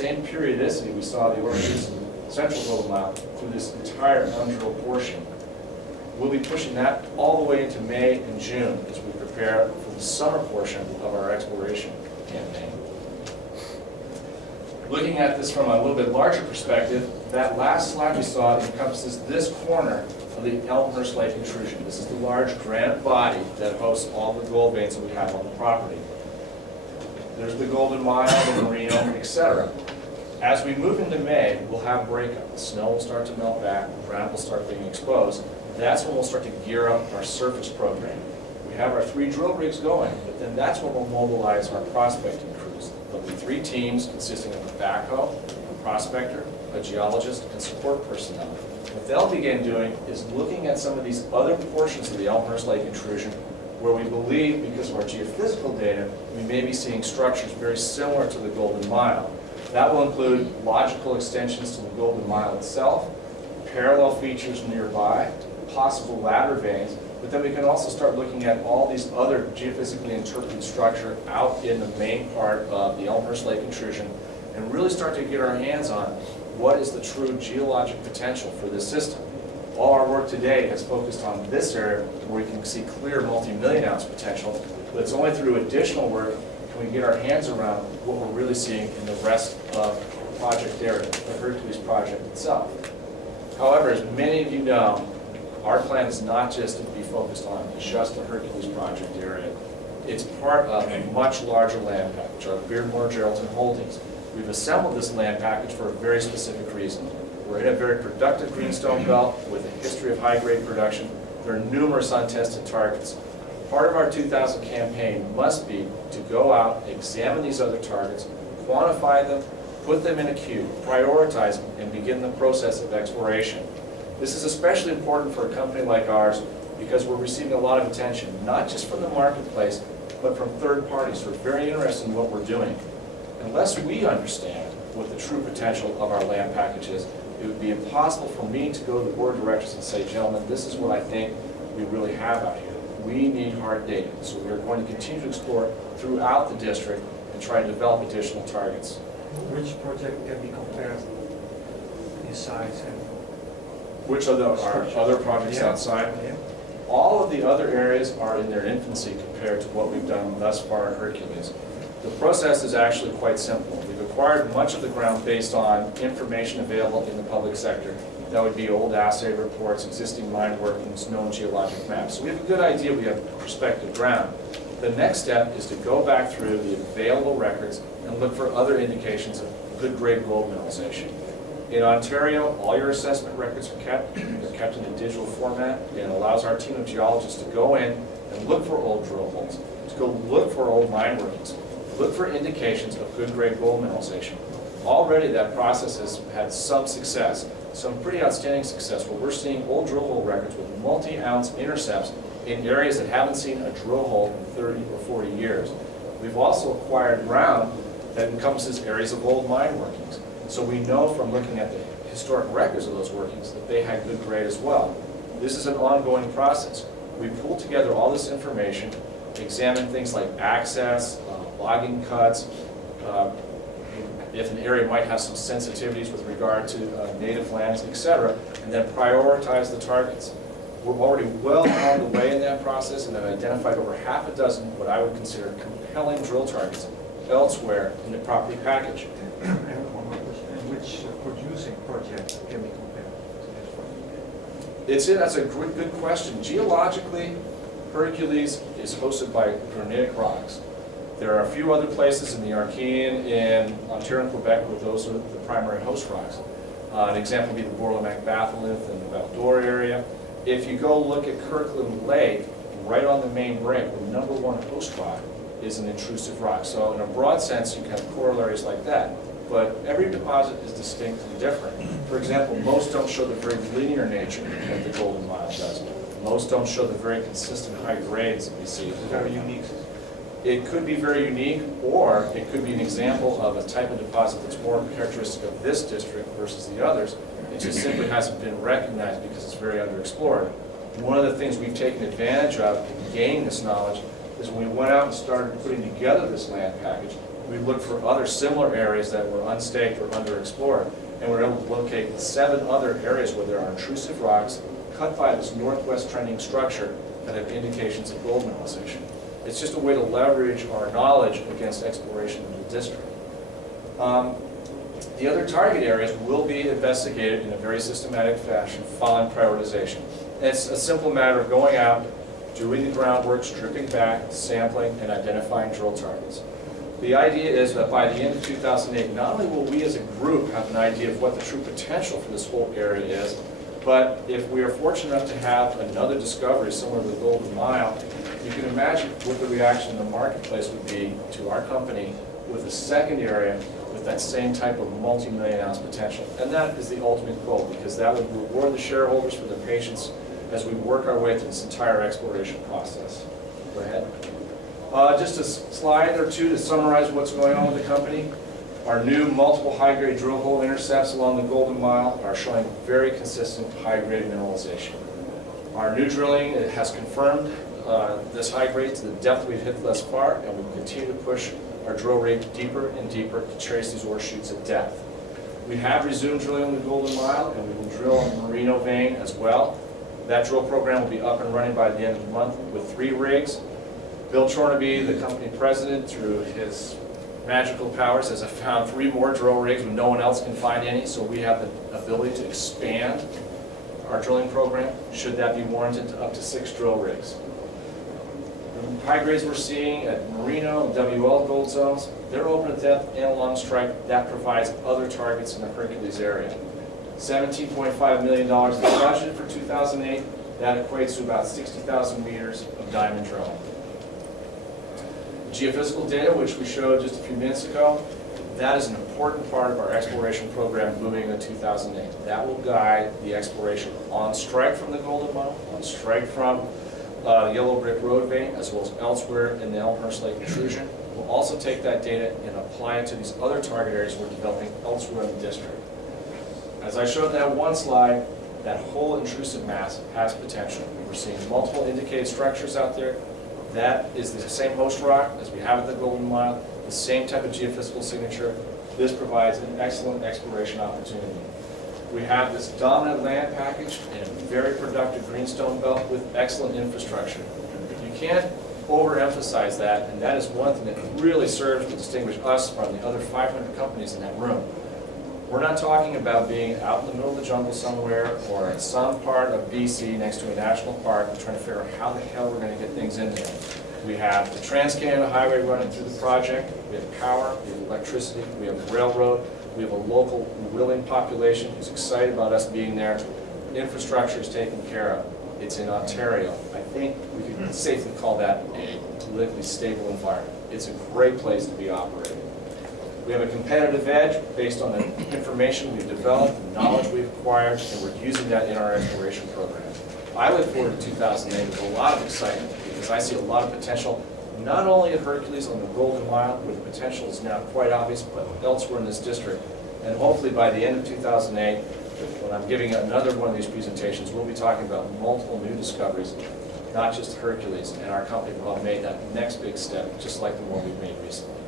same periodicity we saw the Orchards Central Golden Mile through this entire undrilled portion. We'll be pushing that all the way into May and June as we prepare for the summer portion of our exploration campaign. Looking at this from a little bit larger perspective, that last slide we saw encompasses this corner of the Elmhurst Lake intrusion. This is the large granite body that hosts all the gold veins that we have on the property. There's the Golden Mile, the Merino, etc. As we move into May, we'll have breakup. The snow will start to melt back, the ground will start being exposed. That's when we'll start to gear up our surface program. We have our 3 drill rigs going, but then that's when we'll mobilize our prospecting crews. There'll be 3 teams consisting of a backhoe, a prospector, a geologist, and support personnel. What they'll begin doing is looking at some of these other portions of the Elmhurst Lake intrusion where we believe, because of our geophysical data, we may be seeing structures very similar to the Golden Mile. That will include logical extensions to the Golden Mile itself, parallel features nearby, possible ladder veins, but then we can also start looking at all these other geophysically interpreted structure out in the main part of the Elmhurst Lake intrusion and really start to get our hands on what is the true geologic potential for this system. All our work today has focused on this area where we can see clear multi-million ounce potential, but it's only through additional work can we get our hands around what we're really seeing in the rest of the project area, the Hercules project itself. However, as many of you know, our plan is not just to be focused on just the Hercules project area. It's part of a much larger land package, our Beardmore Geraldton Holdings. We've assembled this land package for a very specific reason. We're in a very productive greenstone belt with a history of high-grade production. There are numerous untested targets. Part of our 2000 campaign must be to go out, examine these other targets, quantify them, put them in a queue, prioritize them, and begin the process of exploration. This is especially important for a company like ours because we're receiving a lot of attention, not just from the marketplace, but from third parties who are very interested in what we're doing. Unless we understand what the true potential of our land package is, it would be impossible for me to go to the board of directors and say, gentlemen, this is what I think we really have out here. We need hard data. So we are going to continue to explore throughout the district and try to develop additional targets. Which project can be compared in size and which are our other projects outside? Yeah. All of the other areas are in their infancy compared to what we've done thus far at Hercules. The process is actually quite simple. We've acquired much of the ground based on information available in the public sector. That would be old assay reports, existing mine workings, known geologic maps. So we have a good idea we have prospective ground. The next step is to go back through the available records and look for other indications of good grade gold mineralization. In Ontario, all your assessment records are kept. They're kept in a digital format. It allows our team of geologists to go in and look for old drill holes, to go look for old mine workings, look for indications of good grade gold mineralization. Already that process has had some success, some pretty outstanding success, where we're seeing old drill hole records with multi-ounce intercepts in areas that haven't seen a drill hole in 30 or 40 years. We've also acquired ground that encompasses areas of old mine workings. So we know from looking at the historic records of those workings that they had good grade as well. This is an ongoing process. We pull together all this information, examine things like access, logging cuts, if an area might have some sensitivities with regard to native lands, etc., and then prioritize the targets. We're already well on the way in that process and have identified over half a dozen what I would consider compelling drill targets elsewhere in the property package. Which producing project can be compared to this one? That's a good question. Geologically, Hercules is hosted by granitic rocks. There are a few other places in the Archean, in Ontario and Quebec, where those are the primary host rocks. An example would be the Bourlamac batholith in the Val-d'Or area. If you go look at Kirkland Lake, right on the main break, the #1 host rock is an intrusive rock. So in a broad sense, you can have corollaries like that. But every deposit is distinct and different. For example, most don't show the very linear nature that the Golden Mile does. Most don't show the very consistent high grades that we see. Very unique. It could be very unique, or it could be an example of a type of deposit that's more characteristic of this district versus the others. It just simply hasn't been recognized because it's very underexplored. One of the things we've taken advantage of in gaining this knowledge is when we went out and started putting together this land package, We looked for other similar areas that were unstaked or underexplored, and we were able to locate 7 other areas where there are intrusive rocks cut by this northwest trending structure that have indications of gold mineralization. It's just a way to leverage our knowledge against exploration in the district. The other target areas will be investigated in a very systematic fashion following prioritization. It's a simple matter of going out, doing the groundwork, stripping back, sampling, and identifying drill targets. The idea is that by the end of 2008, not only will we as a group have an idea of what the true potential for this whole area is, but if we are fortunate enough to have another discovery similar to the Golden Mile, you can imagine what the reaction in the marketplace would be to our company with a second area with that same type of multi-million ounce potential. And that is the ultimate goal, because that would reward the shareholders for their patience as we work our way through this entire exploration process. Go ahead. Just a slide or two to summarize what's going on with the company. Our new multiple high-grade drill hole intercepts along the Golden Mile are showing very consistent high-grade mineralization. Our new drilling has confirmed this high grade to the depth we've hit thus far, and we will continue to push our drill rig deeper and deeper to trace these ore shoots at depth. We have resumed drilling on the Golden Mile, and we will drill on the Merino vein as well. That drill program will be up and running by the end of the month with 3 rigs. Bill Chornaby, the company president, through his magical powers, has found 3 more drill rigs when no one else can find any, so we have the ability to expand our drilling program, should that be warranted, to up to 6 drill rigs. The high grades we're seeing at Merino and WL gold zones, they're open at depth and along strike. That provides other targets in the Hercules area. $17.5 million is budgeted for 2008. That equates to about 60,000 meters of diamond drilling. Geophysical data, which we showed just a few minutes ago, that is an important part of our exploration program moving into 2008. That will guide the exploration on strike from the Golden Mile, on strike from Yellow Brick Road vein, as well as elsewhere in the Elmhurst Lake intrusion. We'll also take that data and apply it to these other target areas we're developing elsewhere in the district. As I showed in that one slide, that whole intrusive mass has potential. We're seeing multiple indicated structures out there. That is the same host rock as we have at the Golden Mile, the same type of geophysical signature. This provides an excellent exploration opportunity. We have this dominant land package and a very productive greenstone belt with excellent infrastructure. You can't overemphasize that, and that is one thing that really serves to distinguish us from the other 500 companies in that room. We're not talking about being out in the middle of the jungle somewhere or in some part of BC next to a national park and trying to figure out how the hell we're going to get things in there. We have the Trans-Canada Highway running through the project. We have power, we have electricity, we have railroad, we have a local willing population who's excited about us being there. Infrastructure is taken care of. It's in Ontario. I think we can safely call that a politically stable environment. It's a great place to be operating. We have a competitive edge based on the information we've developed, the knowledge we've acquired, and we're using that in our exploration program. I look forward to 2008 with a lot of excitement because I see a lot of potential, not only at Hercules on the Golden Mile, where the potential is now quite obvious, but elsewhere in this district. And hopefully by the end of 2008, when I'm giving another one of these presentations, we'll be talking about multiple new discoveries, not just Hercules, and our company will have made that next big step, just like the one we've made recently.